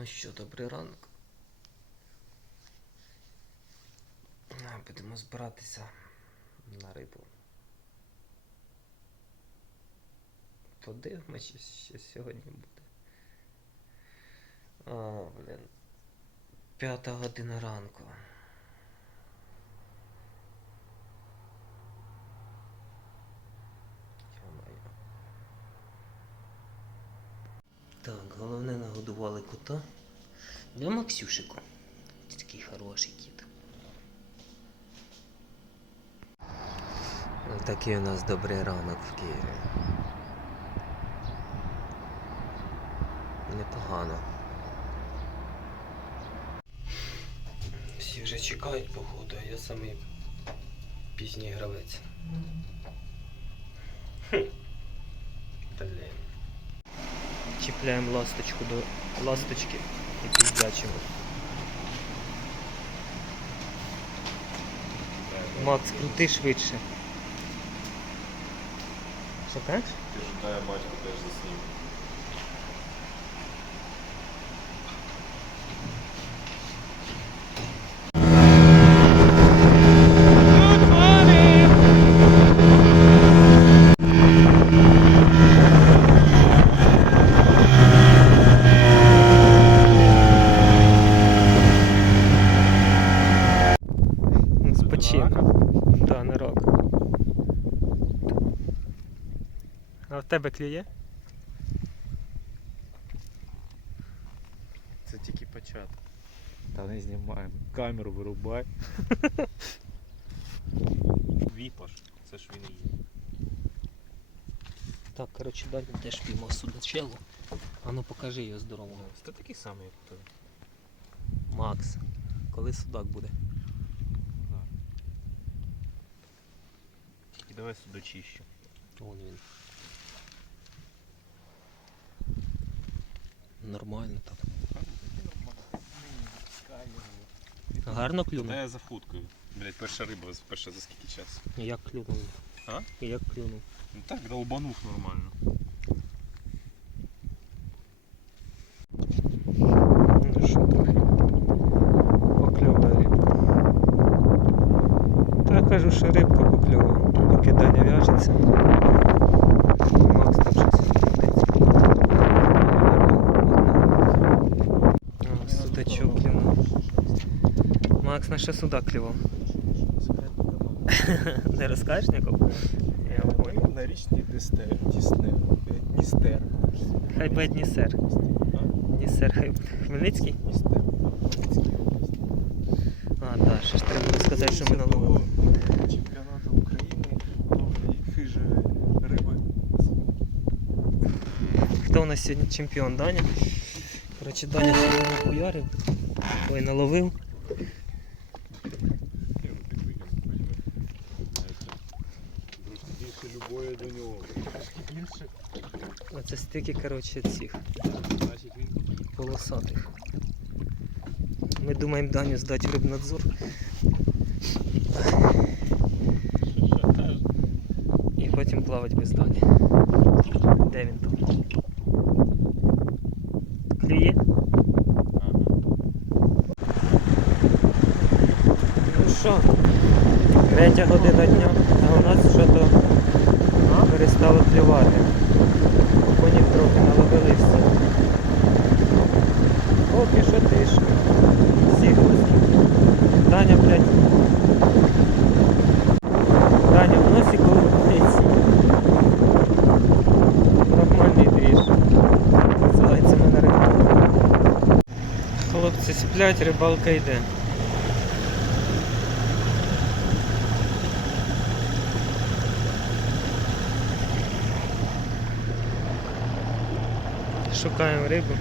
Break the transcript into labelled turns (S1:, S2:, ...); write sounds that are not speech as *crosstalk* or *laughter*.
S1: Ну що, добрий ранок. Будемо збиратися на рибу. Подивимося, що сьогодні буде. О, блін. П'ята година ранку. Так, головне нагодували кота. Де Максюшику? Такий хороший кіт. Такий у нас добрий ранок в Києві. Непогано. Всі вже чекають походу, а я самий пізній гравець. Блін. Чіпляємо ласточку до ласточки і піздячимо. Макс, крути швидше. Що так?
S2: Ти ж дай батьку теж
S1: Спочив. Да, не рок. А в тебе клює?
S2: Це тільки початок. Та не знімаємо. Камеру вирубай. *laughs* Віпаш. Це ж він і є.
S1: Так, коротше, далі теж піймав судачелу. А ну покажи його здорового.
S2: Це такий самий, як у тебе.
S1: Макс, коли судак буде?
S2: І давай сюди чищу.
S1: Вон він. Нормально так. Гарно
S2: Та
S1: клюнув?
S2: я за футкою. Блять, перша риба перша за скільки часу.
S1: Як клюнув?
S2: А?
S1: Як клюнув?
S2: Ну так, долбанув нормально.
S1: Ну що покльовує рибка. Та кажу, що рибка покльовує. Поки Даня в'яжеться. Макс там щось робить. Судачок клюнув. Макс на ще суда клював. *laughs* Не розкажеш нікому? Я понял.
S2: На річній Дністер. Дністер.
S1: Хай буде хай буде. Хмельницький?
S2: Дністер.
S1: А, так, ще ж треба сказати, що ми наловили.
S2: Чемпіонату
S1: у нас сьогодні чемпіон? Даня? Коротше, Даня сьогодні напоярив. Ой, наловив.
S2: Любої до нього.
S1: Оце стільки, коротше, цих полосатих. Ми думаємо Даню здати рибнадзор. І потім плавати без Дані. Де він там? Клює? Ну що, третя година дня, а у нас що то перестало клювати. Окунів трохи наловили всі. Поки що тишка. Всіх Даня, блядь. Даня в носі колупається. Нормальний двіж. Називається мене рибалка. Хлопці сплять, рибалка йде. Шукаємо рибу.